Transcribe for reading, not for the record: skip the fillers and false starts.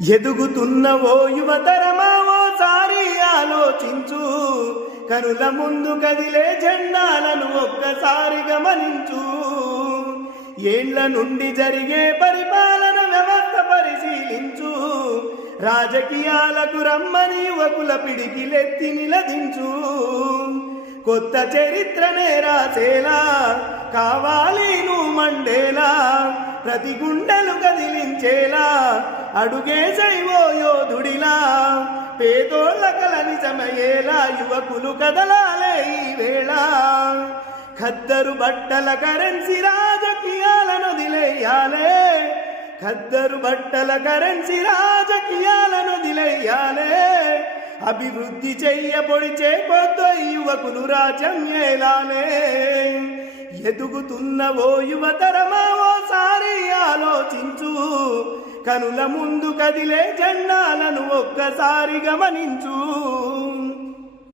ఎదుగుతున్న ఓ యువతరమా ఓసారి ఆలోచించు, కనుల ముందు కదిలే జెండాలను ఒక్కసారి గమనించు. ఏండ్ల నుండి జరిగే పరిపాలన వ్యవస్థ పరిశీలించు, రాజకీయాలకు రమ్మని యువకుల పిడికిలెత్తి నిలదించు. కొత్త చరిత్రనే రాసేలా కావాలి నువ్వు మండేలా, ప్రతి గుండెలు కదిలించేలా అడుగేసైవో యోధుడిలా. పేదోళ్ళ కల నిజమయ్యేలా యువకులు కదలాలే ఈ వేళ. ఖద్దరు బట్టల కరెన్సీ రాజకీయాలను వదిలేయాలే, ఖద్దరు బట్టల కరెన్సీ రాజకీయాలను వదిలేయాలే. అభివృద్ధి చెయ్యబొడిచే కొత్త యువకులు రాజ్యం ఏలాలే. ఎదుగుతున్న ఓ యువతరమా ఓసారి ఆలోచించు, కనుల ముందు కదిలే జెండాలను ఒక్కసారి గమనించు.